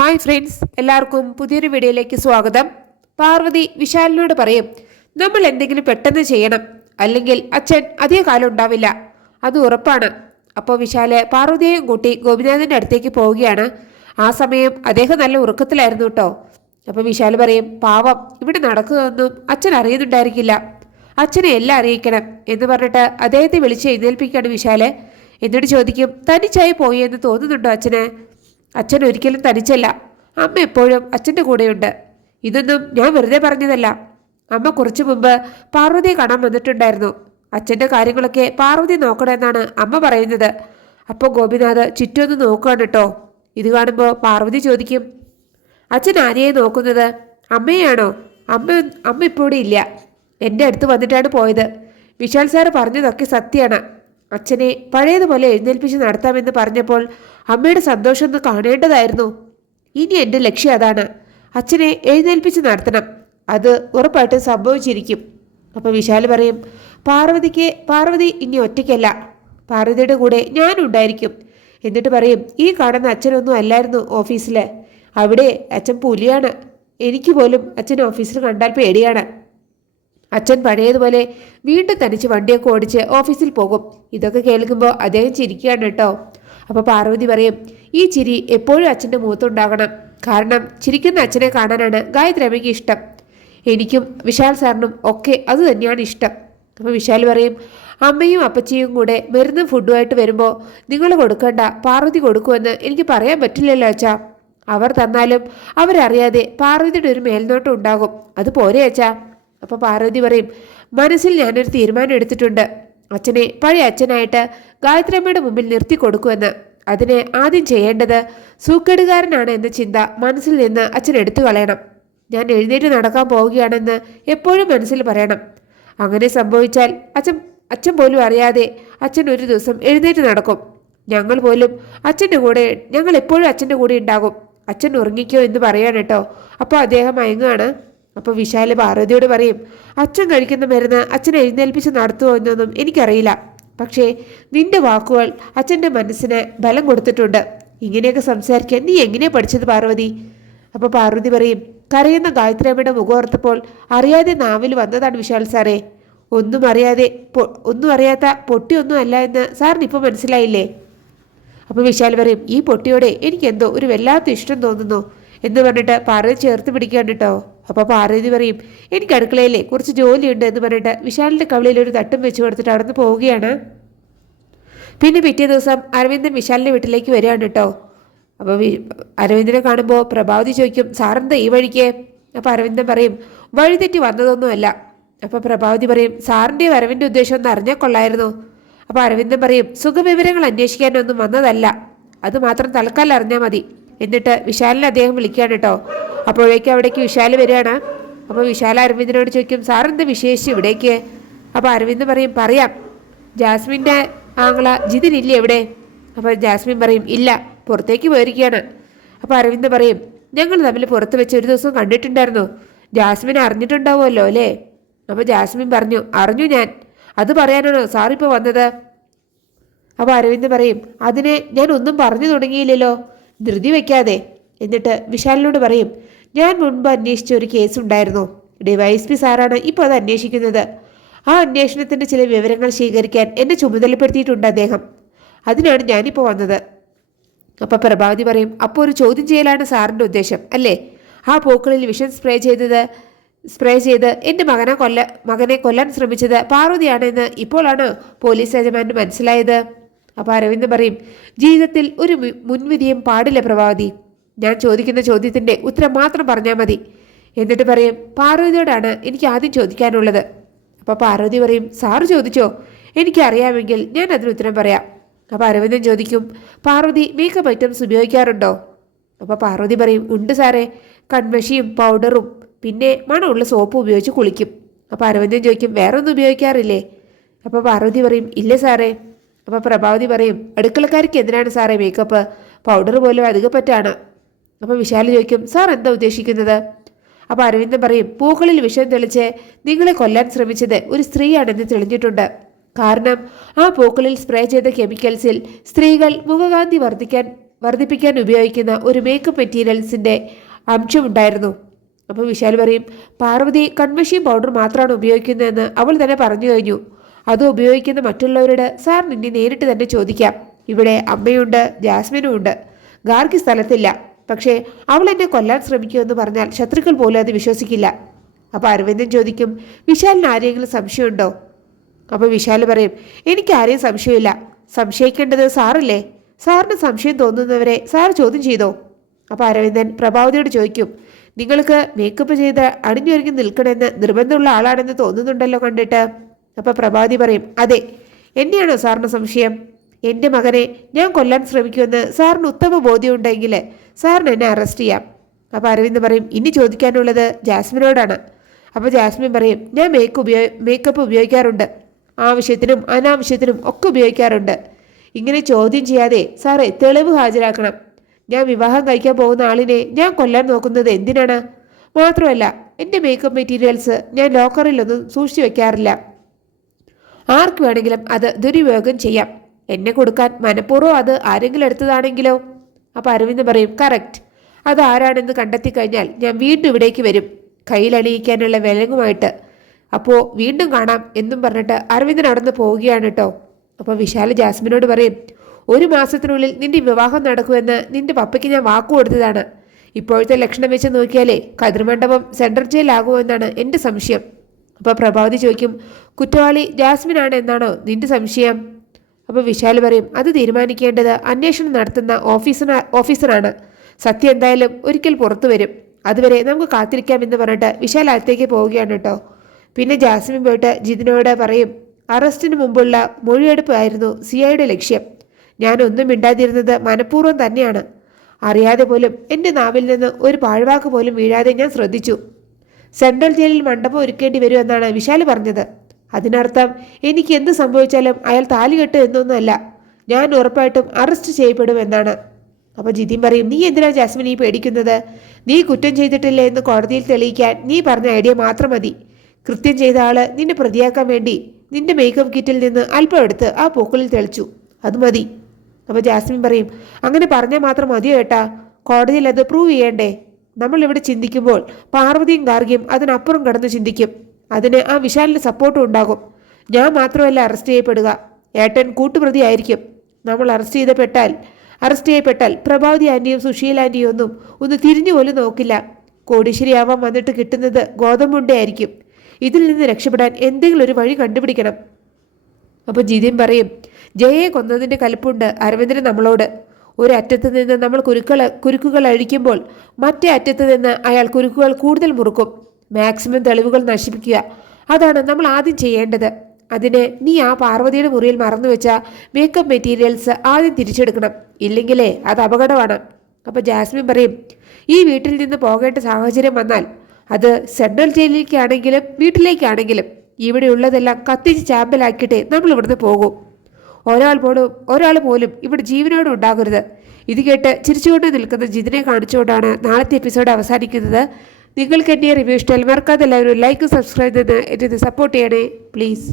Hi friends, എല്ലാവർക്കും പുതിയൊരു വീഡിയോയിലേക്ക് സ്വാഗതം. പാർവതി വിശാലിനോട് പറയും, നമ്മൾ എന്തെങ്കിലും പെട്ടെന്ന് ചെയ്യണം, അല്ലെങ്കിൽ അച്ഛൻ അധിക കാലം ഉണ്ടാവില്ല, അത് ഉറപ്പാണ്. അപ്പോൾ വിശാല് പാർവതിയെയും കൂട്ടി ഗോപിനാഥൻ്റെ അടുത്തേക്ക് പോവുകയാണ്. ആ സമയം അദ്ദേഹം നല്ല ഉറക്കത്തിലായിരുന്നു കേട്ടോ. അപ്പോൾ വിശാല് പറയും, പാവം, ഇവിടെ നടക്കുന്നതൊന്നും അച്ഛൻ അറിയുന്നുണ്ടായിരിക്കില്ല, അച്ഛനെ എല്ലാം അറിയിക്കണം എന്ന് പറഞ്ഞിട്ട് അദ്ദേഹത്തെ വിളിച്ച് എഴുന്നേൽപ്പിക്കുകയാണ് വിശാല്. എന്നിട്ട് ചോദിക്കും, തനിച്ചായി പോയി എന്ന് തോന്നുന്നുണ്ടോ അച്ഛന്? അച്ഛൻ ഒരിക്കലും തനിച്ചല്ല, അമ്മ എപ്പോഴും അച്ഛൻ്റെ കൂടെയുണ്ട്. ഇതൊന്നും ഞാൻ വെറുതെ പറഞ്ഞതല്ല. അമ്മ കുറച്ചു മുമ്പ് പാർവതിയെ കാണാൻ വന്നിട്ടുണ്ടായിരുന്നു. അച്ഛൻ്റെ കാര്യങ്ങളൊക്കെ പാർവതി നോക്കണമെന്നാണ് അമ്മ പറയുന്നത്. അപ്പോൾ ഗോപിനാഥ് ചുറ്റൊന്ന് നോക്കുകയാണ് കേട്ടോ. ഇത് കാണുമ്പോൾ പാർവതി ചോദിക്കും, അച്ഛൻ ആരെയായി നോക്കുന്നത്? അമ്മയാണോ? അമ്മ ഇപ്പോൾ ഇവിടെ ഇല്ല, എൻ്റെ അടുത്ത് വന്നിട്ടാണ് പോയത്. വിശാൽ സാറ് പറഞ്ഞതൊക്കെ സത്യമാണ്. അച്ഛനെ പഴയതുപോലെ എഴുന്നേൽപ്പിച്ച് നടത്താമെന്ന് പറഞ്ഞപ്പോൾ അമ്മയുടെ സന്തോഷം ഒന്ന് കാണേണ്ടതായിരുന്നു. ഇനി എൻ്റെ ലക്ഷ്യം അതാണ്, അച്ഛനെ എഴുന്നേൽപ്പിച്ച് നടത്തണം. അത് ഉറപ്പായിട്ടും സംഭവിച്ചിരിക്കും. അപ്പോൾ വിശാൽ പറയും, പാർവതി ഇനി ഒറ്റയ്ക്കല്ല, പാർവതിയുടെ കൂടെ ഞാനുണ്ടായിരിക്കും. എന്നിട്ട് പറയും, ഈ കാണുന്ന അച്ഛനൊന്നും അല്ലായിരുന്നു ഓഫീസിൽ, അവിടെ അച്ഛൻ പുലിയാണ്. എനിക്ക് പോലും അച്ഛൻ ഓഫീസിൽ കണ്ടാൽ പേടിയാണ്. അച്ഛൻ പഴയതുപോലെ വീണ്ടും തനിച്ച് വണ്ടിയൊക്കെ ഓടിച്ച് ഓഫീസിൽ പോകും. ഇതൊക്കെ കേൾക്കുമ്പോൾ അദ്ദേഹം ചിരിക്കുകയാണ് കേട്ടോ. അപ്പോൾ പാർവതി പറയും, ഈ ചിരി എപ്പോഴും അച്ഛൻ്റെ മുഖത്തുണ്ടാകണം, കാരണം ചിരിക്കുന്ന അച്ഛനെ കാണാനാണ് ഗായത്രി അമ്മയ്ക്ക് ഇഷ്ടം. എനിക്കും വിശാൽ സാറിനും ഒക്കെ അത് തന്നെയാണ് ഇഷ്ടം. അപ്പോൾ വിശാൽ പറയും, അമ്മയും അപ്പച്ചിയും കൂടെ മരുന്നും ഫുഡുമായിട്ട് വരുമ്പോൾ നിങ്ങൾ കൊടുക്കേണ്ട, പാർവതി കൊടുക്കുമെന്ന് എനിക്ക് പറയാൻ പറ്റില്ലല്ലോ അച്ഛാ. അവർ തന്നാലും അവരറിയാതെ പാർവതിയുടെ ഒരു മേൽനോട്ടം ഉണ്ടാകും, അത് പോരെ അച്ഛാ. അപ്പോൾ പാർവതി പറയും, മനസ്സിൽ ഞാനൊരു തീരുമാനം എടുത്തിട്ടുണ്ട്. അച്ഛനെ പഴയ അച്ഛനായിട്ട് ഗായത്രിയമ്മയുടെ മുമ്പിൽ നിർത്തി കൊടുക്കുമെന്ന്. അതിനെ ആദ്യം ചെയ്യേണ്ടത് സൂക്കേടുകാരനാണ് എന്ന ചിന്ത മനസ്സിൽ നിന്ന് അച്ഛൻ എടുത്തു കളയണം. ഞാൻ എഴുന്നേറ്റ് നടക്കാൻ പോവുകയാണെന്ന് എപ്പോഴും മനസ്സിൽ പറയണം. അങ്ങനെ സംഭവിച്ചാൽ അച്ഛൻ പോലും അറിയാതെ അച്ഛൻ ഒരു ദിവസം എഴുന്നേറ്റ് നടക്കും. ഞങ്ങൾ എപ്പോഴും അച്ഛൻ്റെ കൂടെ ഉണ്ടാകും. അച്ഛൻ ഉറങ്ങിക്കോ എന്ന് പറയാൻ കേട്ടോ. അപ്പോൾ അദ്ദേഹം മയങ്ങുകയാണ്. അപ്പോൾ വിശാല് പാർവതിയോട് പറയും, അച്ഛൻ കഴിക്കുന്ന മരുന്ന് അച്ഛനെ എഴുന്നേൽപ്പിച്ച് നടത്തുമോ എന്നൊന്നും എനിക്കറിയില്ല, പക്ഷേ നിന്റെ വാക്കുകൾ അച്ഛൻ്റെ മനസ്സിന് ബലം കൊടുത്തിട്ടുണ്ട്. ഇങ്ങനെയൊക്കെ സംസാരിക്കാൻ നീ എങ്ങനെയാണ് പഠിച്ചത് പാർവതി? അപ്പോൾ പാർവതി പറയും, കരയുന്ന ഗായത്രിയമ്മയുടെ മുഖോർത്തപ്പോൾ അറിയാതെ നാവിൽ വന്നതാണ് വിശാൽ സാറേ. ഒന്നും അറിയാത്ത പൊട്ടിയൊന്നും അല്ല എന്ന് സാറിന് ഇപ്പോൾ മനസ്സിലായില്ലേ? അപ്പോൾ വിശാൽ പറയും, ഈ പൊട്ടിയോടെ എനിക്കെന്തോ ഒരു വല്ലാത്ത ഇഷ്ടം തോന്നുന്നു എന്ന് പറഞ്ഞിട്ട് പാർവതി ചേർത്ത് പിടിക്കുകയാണ് കേട്ടോ. അപ്പോൾ പാർവതി പറയും, എനിക്ക് അടുക്കളയിലെ കുറച്ച് ജോലിയുണ്ട് എന്ന് പറഞ്ഞിട്ട് വിശാലിൻ്റെ കവിളിൽ ഒരു തട്ടും വെച്ച് കൊടുത്തിട്ട് അവിടെ നിന്ന് പോവുകയാണ്. പിന്നെ പിറ്റേ ദിവസം അരവിന്ദൻ വിശാലിൻ്റെ വീട്ടിലേക്ക് വരികയാണ് കേട്ടോ. അപ്പോൾ അരവിന്ദനെ കാണുമ്പോൾ പ്രഭാവതി ചോദിക്കും, സാറെന്താ ഈ വഴിക്ക്? അപ്പോൾ അരവിന്ദൻ പറയും, വഴിതെറ്റി വന്നതൊന്നുമല്ല. അപ്പോൾ പ്രഭാവതി പറയും, സാറിൻ്റെയും അരവിൻ്റെ ഉദ്ദേശം ഒന്ന് അറിഞ്ഞാൽ കൊള്ളായിരുന്നു. അപ്പോൾ അരവിന്ദൻ പറയും, സുഖവിവരങ്ങൾ അന്വേഷിക്കാനൊന്നും വന്നതല്ല, അത് മാത്രം തൽക്കാലം അറിഞ്ഞാൽ മതി. എന്നിട്ട് വിശാലിനെ അദ്ദേഹം വിളിക്കുകയാണ് കേട്ടോ. അപ്പോഴേക്കും അവിടേക്ക് വിശാൽ വരികയാണ്. അപ്പോൾ വിശാൽ അരവിന്ദനോട് ചോദിക്കും, സാറെന്താ വിശേഷിച്ച് ഇവിടേക്ക്? അപ്പോൾ അരവിന്ദ് പറയും, പറയാം, ജാസ്മിൻ്റെ ആങ്ങള ജിതിനില്ലേ എവിടെ? അപ്പോൾ ജാസ്മിൻ പറയും, ഇല്ല, പുറത്തേക്ക് പോയിരിക്കുകയാണ്. അപ്പോൾ അരവിന്ദ് പറയും, ഞങ്ങൾ തമ്മിൽ പുറത്ത് വെച്ച് ഒരു ദിവസം കണ്ടിട്ടുണ്ടായിരുന്നു, ജാസ്മിൻ അറിഞ്ഞിട്ടുണ്ടാവുമല്ലോ അല്ലേ? അപ്പോൾ ജാസ്മിൻ പറഞ്ഞു, അറിഞ്ഞു ഞാൻ, അത് പറയാനാണോ സാറിപ്പോൾ വന്നത്? അപ്പോൾ അരവിന്ദ് പറയും, അതിനെ ഞാൻ ഒന്നും പറഞ്ഞു തുടങ്ങിയില്ലല്ലോ, ധൃതി വയ്ക്കാതെ. എന്നിട്ട് വിശാലിനോട് പറയും, ഞാൻ മുൻപ് അന്വേഷിച്ച ഒരു കേസ് ഉണ്ടായിരുന്നു, DYSP സാറാണ് ഇപ്പോൾ അത് അന്വേഷിക്കുന്നത്. ആ അന്വേഷണത്തിൻ്റെ ചില വിവരങ്ങൾ ശേഖരിക്കാൻ എന്നെ ചുമതലപ്പെടുത്തിയിട്ടുണ്ട് അദ്ദേഹം, അതിനാണ് ഞാനിപ്പോൾ വന്നത്. അപ്പോൾ പ്രഭാവതി പറയും, അപ്പോൾ ഒരു ചോദ്യം ചെയ്യലാണ് സാറിൻ്റെ ഉദ്ദേശം അല്ലേ? ആ പൂക്കളിൽ വിഷം സ്പ്രേ ചെയ്ത് എൻ്റെ മകനെ കൊല്ലാൻ ശ്രമിച്ചത് പാർവതിയാണെന്ന് ഇപ്പോഴാണ് പോലീസ് യജമാന് മനസ്സിലായത്. അപ്പോൾ അരവിന്ദ് പറയും, ജീവിതത്തിൽ ഒരു മുൻവിധിയും പാടില്ല പ്രഭാവതി, ഞാൻ ചോദിക്കുന്ന ചോദ്യത്തിൻ്റെ ഉത്തരം മാത്രം പറഞ്ഞാൽ മതി. എന്നിട്ട് പറയും, പാർവതിയോടാണ് എനിക്ക് ആദ്യം ചോദിക്കാനുള്ളത്. അപ്പോൾ പാർവതി പറയും, സാറ് ചോദിച്ചോ, എനിക്കറിയാമെങ്കിൽ ഞാൻ അതിന് ഉത്തരം പറയാം. അപ്പോൾ അരവിന്ദൻ ചോദിക്കും, പാർവതി മേക്കപ്പ് ഐറ്റംസ് ഉപയോഗിക്കാറുണ്ടോ? അപ്പോൾ പാർവതി പറയും, ഉണ്ട് സാറേ, കൺമഷിയും പൗഡറും പിന്നെ മണമുള്ള സോപ്പ് ഉപയോഗിച്ച് കുളിക്കും. അപ്പോൾ അരവിന്ദൻ ചോദിക്കും, വേറെ ഒന്നും ഉപയോഗിക്കാറില്ലേ? അപ്പോൾ പാർവതി പറയും, ഇല്ല സാറേ. അപ്പോൾ പ്രഭാവതി പറയും, അടുക്കളക്കാർക്ക് എന്തിനാണ് സാറേ മേക്കപ്പ്, പൗഡർ പോലും അധികപ്പറ്റാണ്. അപ്പോൾ വിശാൽ ചോദിക്കും, സാർ എന്താ ഉദ്ദേശിക്കുന്നത്? അപ്പോൾ അരവിന്ദൻ പറയും, പൂക്കളിൽ വിഷം തെളിച്ച് നിങ്ങളെ കൊല്ലാൻ ശ്രമിച്ചത് ഒരു സ്ത്രീയാണെന്ന് തെളിഞ്ഞിട്ടുണ്ട്. കാരണം ആ പൂക്കളിൽ സ്പ്രേ ചെയ്ത കെമിക്കൽസിൽ സ്ത്രീകൾ മുഖകാന്തി വർദ്ധിക്കാൻ വർദ്ധിപ്പിക്കാൻ ഉപയോഗിക്കുന്ന ഒരു മേക്കപ്പ് മെറ്റീരിയൽസിൻ്റെ അംശമുണ്ടായിരുന്നു. അപ്പോൾ വിശാൽ പറയും, പാർവതി കൺമഷിയും പൗഡർ മാത്രമാണ് ഉപയോഗിക്കുന്നതെന്ന് അവൾ തന്നെ പറഞ്ഞു കഴിഞ്ഞു. അത് ഉപയോഗിക്കുന്ന മറ്റുള്ളവരോട് സാർ നിന്നെ നേരിട്ട് തന്നെ ചോദിക്കാം. ഇവിടെ അമ്മയുണ്ട്, ജാസ്മിനും ഉണ്ട്. ഗാർഗി സ്ഥലത്തില്ല. പക്ഷേ അവൾ എന്നെ കൊല്ലാൻ ശ്രമിക്കുമെന്ന് പറഞ്ഞാൽ ശത്രുക്കൾ പോലും അത് വിശ്വസിക്കില്ല. അപ്പോൾ അരവിന്ദൻ ചോദിക്കും, വിശാലിന് ആരെങ്കിലും സംശയമുണ്ടോ? അപ്പോൾ വിശാൽ പറയും, എനിക്ക് ആരെയും സംശയമില്ല. സംശയിക്കേണ്ടത് സാറല്ലേ? സാറിന് സംശയം തോന്നുന്നവരെ സാർ ചോദ്യം ചെയ്തോ? അപ്പോൾ അരവിന്ദൻ പ്രഭാവതിയോട് ചോദിക്കും, നിങ്ങൾക്ക് മേക്കപ്പ് ചെയ്ത് അണിഞ്ഞൊരുങ്ങി നിൽക്കണമെന്ന് നിർബന്ധമുള്ള ആളാണെന്ന് തോന്നുന്നുണ്ടല്ലോ കണ്ടിട്ട്. അപ്പോൾ പ്രഭാവതി പറയും, അതെ. എന്നെയാണോ സാറിന് സംശയം? എൻ്റെ മകനെ ഞാൻ കൊല്ലാൻ ശ്രമിക്കുമെന്ന് സാറിന് ഉത്തമ ബോധ്യമുണ്ടെങ്കിൽ സാറിന് എന്നെ അറസ്റ്റ് ചെയ്യാം. അപ്പോൾ അരവിന്ദ് പറയും, ഇനി ചോദിക്കാനുള്ളത് ജാസ്മിനോടാണ്. അപ്പോൾ ജാസ്മിൻ പറയും, ഞാൻ മേക്കപ്പ് ഉപയോഗിക്കാറുണ്ട്. ആവശ്യത്തിനും അനാവശ്യത്തിനും ഒക്കെ ഉപയോഗിക്കാറുണ്ട്. ഇങ്ങനെ ചോദ്യം ചെയ്യാതെ സാറേ തെളിവ് ഹാജരാക്കണം. ഞാൻ വിവാഹം കഴിക്കാൻ പോകുന്ന ആളിനെ ഞാൻ കൊല്ലാൻ നോക്കുന്നത് എന്തിനാണ്? മാത്രമല്ല എൻ്റെ മേക്കപ്പ് മെറ്റീരിയൽസ് ഞാൻ ലോക്കറിലൊന്നും സൂക്ഷിച്ചു വെക്കാറില്ല. ആർക്ക് വേണമെങ്കിലും അത് ദുരുപയോഗം ചെയ്യാം. എന്നെ കൊടുക്കാൻ മനഃപൂർവ്വം അത് ആരെങ്കിലും എടുത്തതാണെങ്കിലോ? അപ്പോൾ അരവിന്ദ് പറയും, കറക്റ്റ്. അത് ആരാണെന്ന് കണ്ടെത്തി കഴിഞ്ഞാൽ ഞാൻ വീണ്ടും ഇവിടേക്ക് വരും, കയ്യിലണിയിക്കാനുള്ള വിലങ്ങുമായിട്ട്. അപ്പോൾ വീണ്ടും കാണാം എന്നും പറഞ്ഞിട്ട് അരവിന്ദൻ അവിടെ നിന്ന് പോവുകയാണ് കേട്ടോ. അപ്പോൾ വിശാൽ ജാസ്മിനോട് പറയും, 1 മാസത്തിനുള്ളിൽ നിന്റെ വിവാഹം നടക്കുമെന്ന് നിന്റെ പപ്പയ്ക്ക് ഞാൻ വാക്കു കൊടുത്തതാണ്. ഇപ്പോഴത്തെ ലക്ഷണം വെച്ച് നോക്കിയാലേ കതിർമണ്ഡപം സെൻട്രൽ ജയിലാകുമെന്നാണ് എൻ്റെ സംശയം. അപ്പോൾ പ്രഭാവതി ചോദിക്കും, കുറ്റവാളി ജാസ്മിനാണ് എന്നാണോ നിന്റെ സംശയം? അപ്പോൾ വിശാൽ പറയും, അത് തീരുമാനിക്കേണ്ടത് അന്വേഷണം നടത്തുന്ന ഓഫീസറാണ്. സത്യം എന്തായാലും ഒരിക്കൽ പുറത്തു വരും. അതുവരെ നമുക്ക് കാത്തിരിക്കാമെന്ന് പറഞ്ഞിട്ട് വിശാൽ അകത്തേക്ക് പോവുകയാണ് കേട്ടോ. പിന്നെ ജാസ്മിൻ പോയിട്ട് ജിതിനോട് പറയും, അറസ്റ്റിന് മുമ്പുള്ള മൊഴിയെടുപ്പായിരുന്നു സിഐയുടെ ലക്ഷ്യം. ഞാനൊന്നും മിണ്ടാതിരുന്നത് മനഃപൂർവ്വം തന്നെയാണ്. അറിയാതെ പോലും എൻ്റെ നാവിൽ നിന്ന് ഒരു പാഴ്വാക്ക് പോലും വീഴാതെ ഞാൻ ശ്രദ്ധിച്ചു. സെൻട്രൽ ജയിലിൽ മണ്ഡപം ഒരുക്കേണ്ടി വരുമെന്നാണ് വിശാൽ പറഞ്ഞത്. അതിനർത്ഥം എനിക്ക് എന്ത് സംഭവിച്ചാലും അയാൾ താലികെട്ട് എന്നൊന്നുമല്ല, ഞാൻ ഉറപ്പായിട്ടും അറസ്റ്റ് ചെയ്യപ്പെടുമെന്നാണ്. അപ്പോൾ ജിതിൻ പറയും, നീ എന്തിനാ ജാസ്മിൻ ഈ പേടിക്കുന്നത്? നീ കുറ്റം ചെയ്തിട്ടില്ല എന്ന് കോടതിയിൽ തെളിയിക്കാൻ നീ പറഞ്ഞ ഐഡിയ മാത്രം മതി. കൃത്യം ചെയ്ത ആള് നിന്നെ പ്രതിയാക്കാൻ വേണ്ടി നിന്റെ മേക്കപ്പ് കിറ്റിൽ നിന്ന് അല്പം എടുത്ത് ആ പൂക്കളിൽ തെളിച്ചു. അത് മതി. അപ്പോൾ ജാസ്മിൻ പറയും, അങ്ങനെ പറഞ്ഞാൽ മാത്രം മതിയോ ഏട്ടാ? കോടതിയിൽ അത് പ്രൂവ് ചെയ്യണ്ടേ? നമ്മളിവിടെ ചിന്തിക്കുമ്പോൾ പാർവതിയും ഗാർഗിയും അതിനപ്പുറം കടന്ന് ചിന്തിക്കും. അതിന് ആ വിശാലിൻ്റെ സപ്പോർട്ടും ഉണ്ടാകും. ഞാൻ മാത്രമല്ല അറസ്റ്റ് ചെയ്യപ്പെടുക, ഏട്ടൻ കൂട്ടുപ്രതിയായിരിക്കും. നമ്മൾ അറസ്റ്റ് ചെയ്യപ്പെട്ടാൽ പ്രഭാവതി ആൻറ്റിയും സുശീൽ ആൻറ്റിയും ഒന്നും ഒന്ന് തിരിഞ്ഞു പോലും നോക്കില്ല. കോടീശ്വരിയാവാൻ വന്നിട്ട് കിട്ടുന്നത് ഗോതമ്പുണ്ടയായിരിക്കും. ഇതിൽ നിന്ന് രക്ഷപ്പെടാൻ എന്തെങ്കിലും ഒരു വഴി കണ്ടുപിടിക്കണം. അപ്പോൾ ജിതിൻ പറയും, ജയയെ കൊന്നതിൻ്റെ കലിപ്പുണ്ട് അരവിന്ദന് നമ്മളോട്. ഒരു അറ്റത്ത് നിന്ന് നമ്മൾ കുരുക്കുകൾ അഴിക്കുമ്പോൾ മറ്റേ അറ്റത്ത് നിന്ന് അയാൾ കുരുക്കുകൾ കൂടുതൽ മുറുക്കും. മാക്സിമം തെളിവുകൾ നശിപ്പിക്കുക, അതാണ് നമ്മൾ ആദ്യം ചെയ്യേണ്ടത്. അതിന് നീ ആ പാർവതിയുടെ മുറിയിൽ മറന്നുവെച്ച മേക്കപ്പ് മെറ്റീരിയൽസ് ആദ്യം തിരിച്ചെടുക്കണം. ഇല്ലെങ്കിലേ അത് അപകടമാണ്. അപ്പോൾ ജാസ്മിൻ പറയും, ഈ വീട്ടിൽ നിന്ന് പോകേണ്ട സാഹചര്യം വന്നാൽ അത് സെൻട്രൽ ജയിലിലേക്കാണെങ്കിലും വീട്ടിലേക്കാണെങ്കിലും ഇവിടെ ഉള്ളതെല്ലാം കത്തിച്ച് ചാമ്പലാക്കിയിട്ടേ നമ്മൾ ഇവിടുന്ന് പോകും. ഒരാൾ പോലും ഇവിടെ ജീവനോട് ഉണ്ടാകരുത്. ഇത് കേട്ട് ചിരിച്ചുകൊണ്ട് നിൽക്കുന്ന ജിതിനെ കാണിച്ചുകൊണ്ടാണ് നാളത്തെ എപ്പിസോഡ് അവസാനിക്കുന്നത്. നിങ്ങൾക്ക് എൻ്റെ റിവ്യൂ ഇഷ്ടമായി മറക്കാതെ എല്ലാവരും ലൈക്ക് സബ്സ്ക്രൈബ് ചെയ്ത് എന്നെ സപ്പോർട്ട് ചെയ്യണേ പ്ലീസ്.